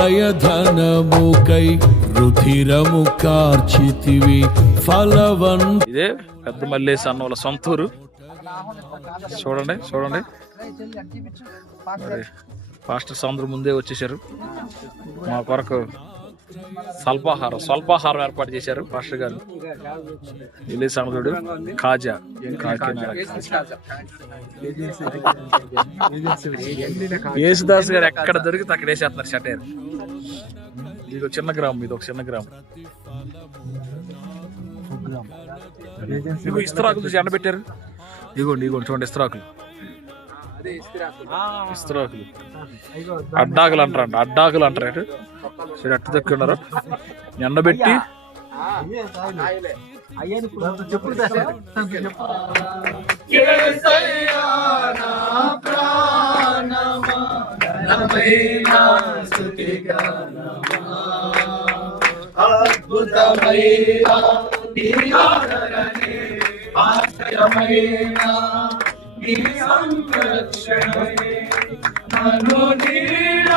నా రుధిరము కార్చితివి ఫలవన్ ఇదే పెద్ద మల్లేశ అన్న వాళ్ళ సొంతూరు చూడండి చూడండి. మరి పాస్టర్స్ ముందే వచ్చేసారు మా కొరకు స్వల్పాహారం స్వల్పాహారం ఏర్పాటు చేశారు మాస్టర్ గారు. ఇలే అన్నదుడు కాజా. యేసుదాస్ గారు ఎక్కడ దొరికితే అక్కడ వేసేస్తున్నారు షటేర్ ఇది ఒక చిన్న గ్రామం ఇది ఒక చిన్న గ్రామం. ఇగో ఇస్తరాకులు చూసి ఎండబెట్టారు. ఇగోండి ఇగోండి చూడండి ఇస్తరాకులు. ఇస్తరాకులు అడ్డాకులు అంటారంట అడ్డాకులు అంటారు సరే అట్టు దక్కి ఉన్నారు. ఎండబెట్టి చూడండి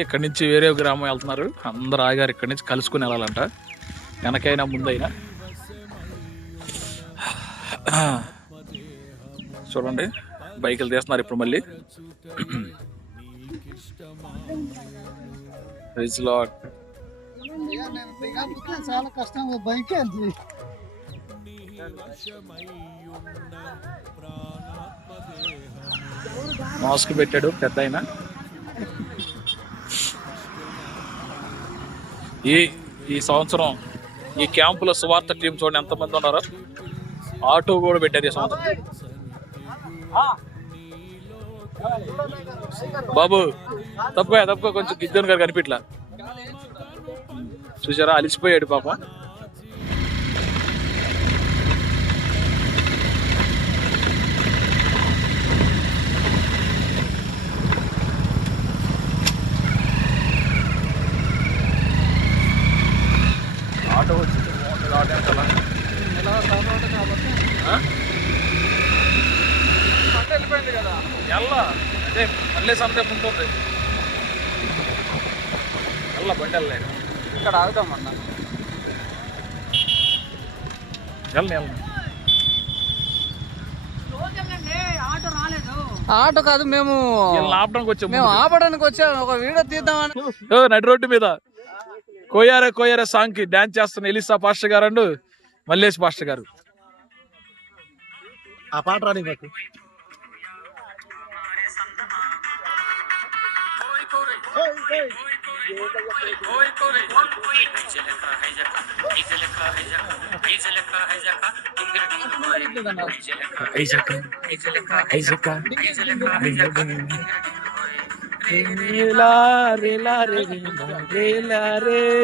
ఇక్కడి నుంచి వేరే గ్రామం వెళ్తున్నారు. అందరు ఆగారు ఇక్కడి నుంచి కలుసుకుని వెళ్ళాలంట. వెనకైనా ముందైనా. చూడండి బైకులు తీస్తున్నారు ఇప్పుడు మళ్ళీ. చాలా కష్టం బైక్ మాస్క్ పెట్టాడు పెద్ద అయినా ఈ ఈ సంవత్సరం ఈ క్యాంపులో సువార్త టీం చూడండి ఎంతమంది ఉన్నారో. ఆటో కూడా పెట్టారు ఈ సంవత్సరం. బాబు తప్పుకో తప్పుకో కొంచెం గిద్దన్ గారు కనిపించలా చూసారా అలిసిపోయాడు పాపం. పంట వెళ్ళిపోయింది కదా. ఎల్లా. అదే మళ్ళీ సందే ఉంటుంది. ఎల్లా బండి వెళ్ళలేదు ఇక్కడ ఆగుతాం అన్న. వెళ్ళని వెళ్ళని ఆటో కాదు మేము ఆపడానికి వచ్చాం మేము ఆపడానికి వచ్చాము ఒక వీడియో తీద్దామని. నడి రోడ్డు మీద. కోయారే కోయారే సాంగ్కి డాన్స్ చేస్తున్న ఎలిసా పాస్టర్ గారు అండ్ మల్లేష్ పాస్టర్ గారు. ఆ పాట రాని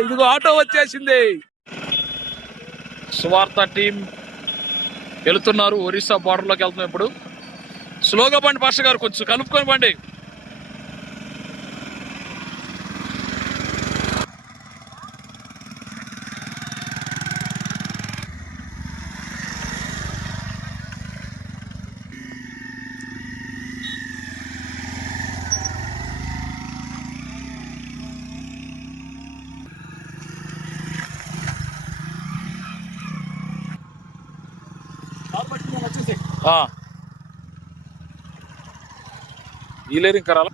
ఇదిగో ఆటో వచ్చేసింది. సువార్త టీం వెళుతున్నారు ఒరిస్సా border లోకి వెళ్తున్నాం ఇప్పుడు. స్లోగా బండి పాస్టర్ గారు కొంచెం కలుపుకొని బండి ఆ. ఈ లేరు ఇంకా రాలా